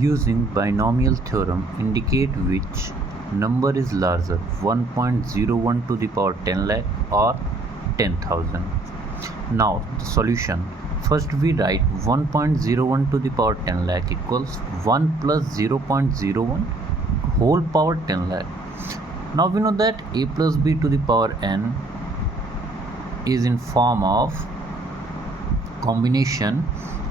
Using binomial theorem, indicate which number is larger, 1.01 to the power 10 lakh or 10,000. Now the solution. First we write 1.01 to the power 10 lakh equals 1 plus 0.01 whole power 10 lakh. Now we know that a plus b to the power n is in form of combination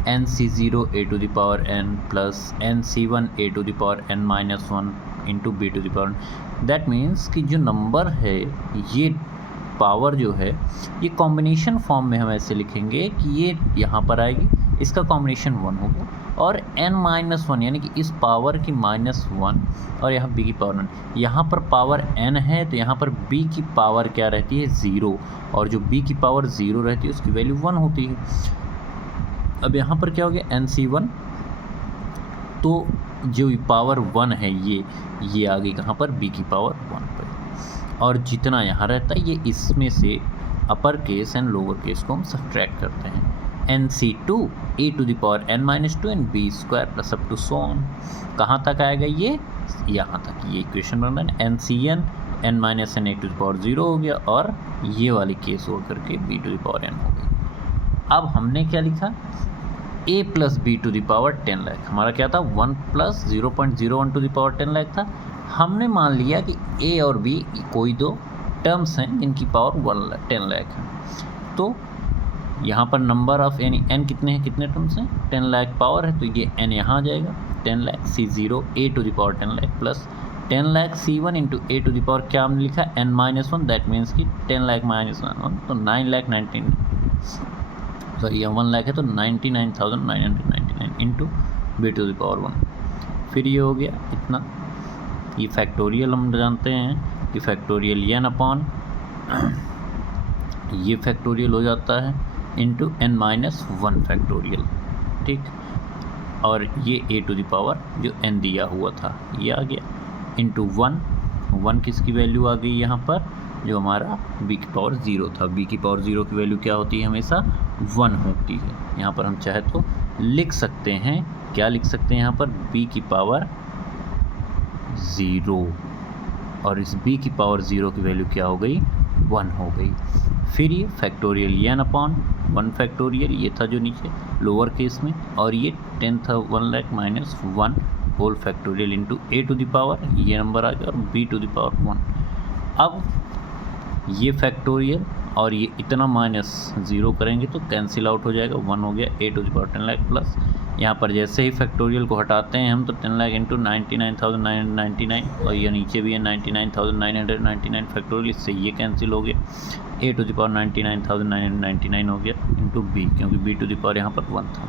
nc0 a to the power n plus nc1 a to the power n minus 1 into b to the power. That means कि जो number है ये power जो है ये combination form में हम ऐसे लिखेंगे कि ये यहाँ पर आएगी, इसका कॉम्बिनेशन 1 होगा और n माइनस 1 यानी कि इस पावर की माइनस 1 और यहाँ b की पावर 1. यहाँ पर पावर n है तो यहाँ पर b की पावर क्या रहती है 0 और जो b की पावर 0 रहती है उसकी वैल्यू 1 होती है. अब यहाँ पर क्या हो गया nc1, तो जो पावर 1 है ये आ गई कहाँ पर b की पावर 1 पर, और जितना यहाँ रहता है ये इसमें से upper case and lower case को हम सब्ट्रैक्ट करते हैं. nc2 a to the power n minus 2 and b square plus up to so on. कहाँ तक आएगा ये? यहाँ तक. ये इक्वेशन बन रहा है ncn n minus n a to the power 0 हो गया और ये वाली केस हो करके b to the power n हो गई. अब हमने क्या लिखा? a plus b to the power 10 lakh. हमारा क्या था? 1 plus 0.01 to the power 10 lakh था. हमने मान लिया कि a और b कोई दो टर्म्स हैं जिनकी पावर 10 लाख है. तो यहाँ पर नंबर ऑफ n कितने हैं, कितने टर्म्स हैं? 10 लाख पावर है तो ये n यहाँ आ जाएगा. 10 lakh c0 a to the power 10 lakh plus 10 lakh c1 into a to the power क्या हमने लिखा? n minus 1. दैट मीन्स कि 10 लाख माइनस 1 तो 9 लाख 19, सॉरी ये 1 लाख है तो 99,999 into b to the power 1. फिर ये हो गया इतना. ये फैक्टोरियल हम जानते हैं कि फैक्टोरियल n अपॉन ये फैक्टोरियल हो जाता है इंटू n माइनस 1 फैक्टोरियल. ठीक, और ये a टू द पावर जो n दिया हुआ था ये आ गया इंटू 1 किसकी वैल्यू आ गई यहाँ पर? जो हमारा b की पावर 0 था. b की पावर 0 की वैल्यू क्या होती है? हमेशा 1 होती है. यहाँ पर हम चाहे तो लिख सकते हैं, क्या लिख सकते हैं यहाँ पर? b की पावर 0 और इस b की पावर 0 की वैल्यू क्या हो गई? 1 हो गई. फिर ये फैक्टोरियल n अपॉन 1 फैक्टोरियल ये था जो नीचे लोअर केस में, और ये 10 था 1 lakh minus 1 whole factorial into a to the power ये नंबर आ गया और b टू द पावर 1. अब ये फैक्टोरियल और ये इतना माइनस 0 करेंगे तो कैंसिल आउट हो जाएगा. 1 हो गया a to the power 10 lakh plus यहाँ पर जैसे ही फैक्टोरियल को हटाते हैं हम तो 10 लाख इंटू 99,999 और ये नीचे भी है 99,999 फैक्टोरियल, इससे ये कैंसिल हो गया. a टू द पावर 99,999 हो गया इंटू b, क्योंकि b टू द पावर यहाँ पर 1 था.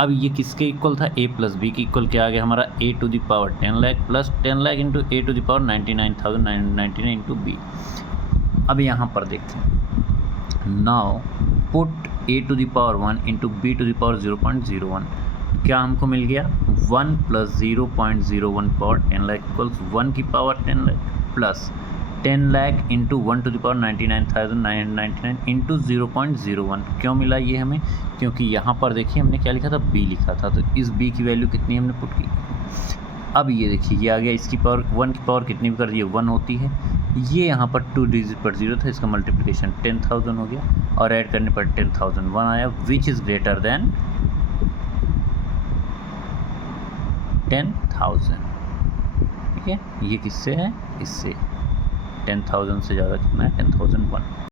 अब ये किसके इक्वल था? a प्लस b के इक्वल क्या आ गया हमारा? a to the power 10 lakh plus 10 lakh into a to the power 99,999 into b. अब यहाँ पर देखें, now put a to the power 1 into b to the power 0.01. क्या हमको मिल गया? 1 प्लस 0.01 पावर 10 लाख इक्वल्स 1 की power 10 lakh plus 10 lakh into 1 to the power 99,999 into 0.01. क्यों मिला ये हमें? क्योंकि यहाँ पर देखिए हमने क्या लिखा था? b लिखा था, तो इस b की वैल्यू कितनी हमने पुट की. अब ये देखिए ये आ गया, इसकी पावर 1 की पावर कितनी भी कर दिए 1 होती है. ये यहाँ पर 2 डिजिट पर 0 था, इसका मल्टीप्लिकेशन 10,000 हो गया और ऐड करने पर 10,001 आया, विच इज़ ग्रेटर देन 10,000. ठीक है, ये किससे है? इससे. 10,000 से ज़्यादा कितना है? 10,001.